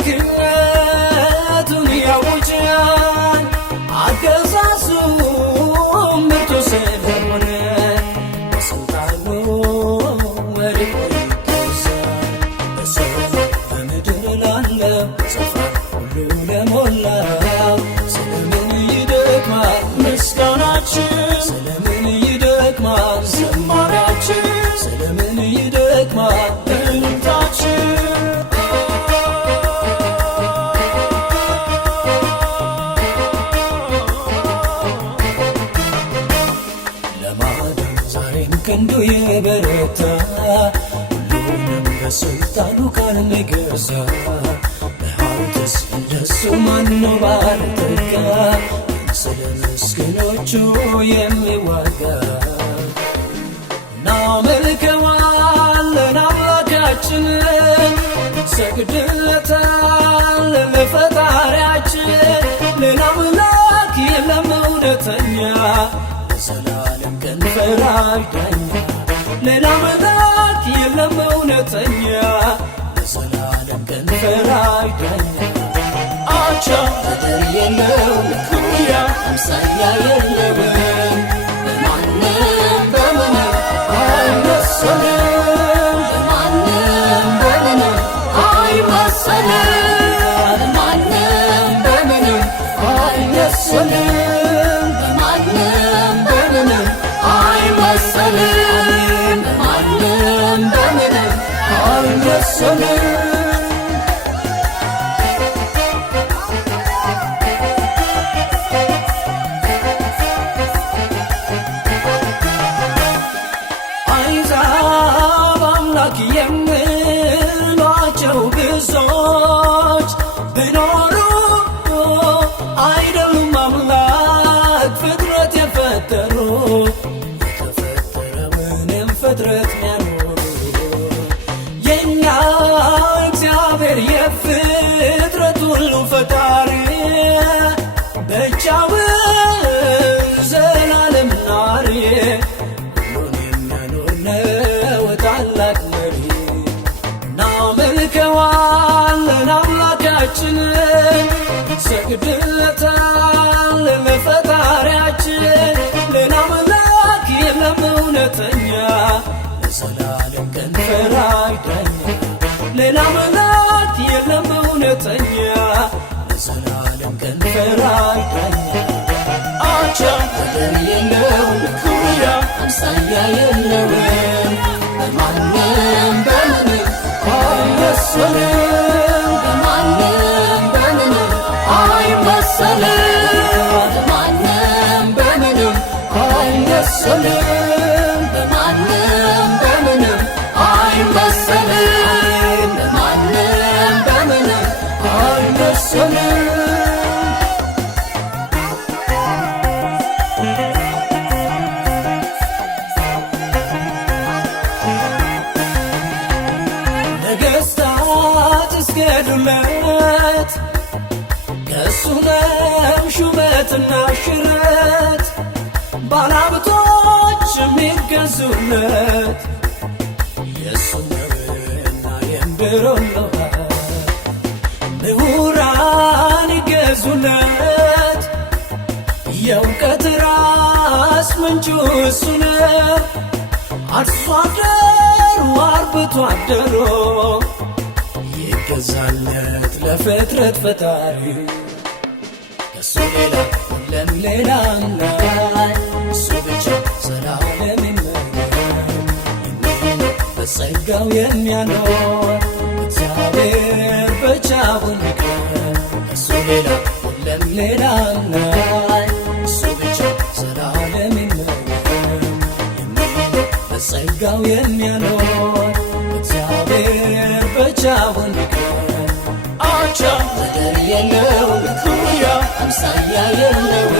አምላክነቱን ያውጃል አገዛዙ ምርጡ ስለሆነ በስልጣኑ ወድቆ ይገዛል። በሰማይ በምድር ላለው ዙፋን ሁሉ ለሞላው ስለምን ይደክማል ምስጋናችን? ስለምን ይደክማል ዝማሬያችን? ስለምን ይደክማል እልልታችን? ለማዳን ዛሬም ክንዱ የበረታ ሁሉንም በስልጣኑ ቃል የሚገዛ በሐውትስ እንደሱ ማነው ባለጠጋ? ስለ ምስኪኖቹ የሚዋጋ እናመልከዋለን አምላካችንን እንሰግድለታለን ለፈጣሪያችን። ሌላ አምላክ የለም እውነተኛ ለዘላለም ቀን ፈራጅ ዳኛ። ሌላ አምላክ የለም እውነተኛ ለዘላለም ቀን ፈራጅ ዳኛ። አቻ ወደር የለውም እኩያ አምሳያ የለውም በማንም በምንም አይመሰልም። በማንም በምንም አይመሰልም። በማንም በምንም አይመሰልም። በማንም በምንም አይመሰልም። በማንም በምንም አይመሰልም። የምሏቸው ብዙዎች ቢኖሩ አይደሉም አምላክ ፍጥረት የፈጠሩ የተፈጠረውንም ፍጥረት ሚያኖሩ። የእኛ እግዚአብሔር የፍጥረት ሁሉ ፈጣሪ ብቻውን ዘላለም ናሪ ሁሉን የሚያኖር ነው ታላቅ መሪ። እናመልከዋለን አምላካችንን እንሰግድለታለን ለፈጣሪያችን። ሌላ አምላክ የለም እውነተኛ ለዘላለም ቀን ፈራጅ ዳኛ። ሌላ አምላክ የለም እውነተኛ ለዘላለም ቀን ፈራጅ ዳኛ። አቻ ወደር የለውም እኩያ አምሳያ የለውም በማንም በምንም አይመሰልም። በማንም በምንም አይመሰልም። በማንም በምንም አይመሰልም። በማንም በምንም አይመሰልም። በማንም በምንም አይመሰልም። ነገሥታት እስገዱለት ከእሱ ነው ሹመትና ሽረት። ባለሀብቶች የሚገዙለት የእሱ ነውና የምድር ሁሉ ምሁራን ይገዙለት። የእውቀት ራስ ምንጩ እሱ ነው። አርሶ አደሩ አርብቶ አደሮ ይገዛለት ለፍጥረት ፈጣሪ። ከእሱ ሌላ የለም ሌላ አምላክ እሱ ብቻ ዘላለም ይመገብ የሚኖር በጸጋው የሚያኖር እግዚአብሔር ብቻውን ይቀር። ከእሱ ሌላ የለም ሌላ አምላክ እሱ ብቻ ዘላለም ይመገብ የሚኖር በጸጋው የሚያኖር እግዚአብሔር ብቻውን ይቀር። አቻ ወደር የለውም እኩያ አምሳያ የለውም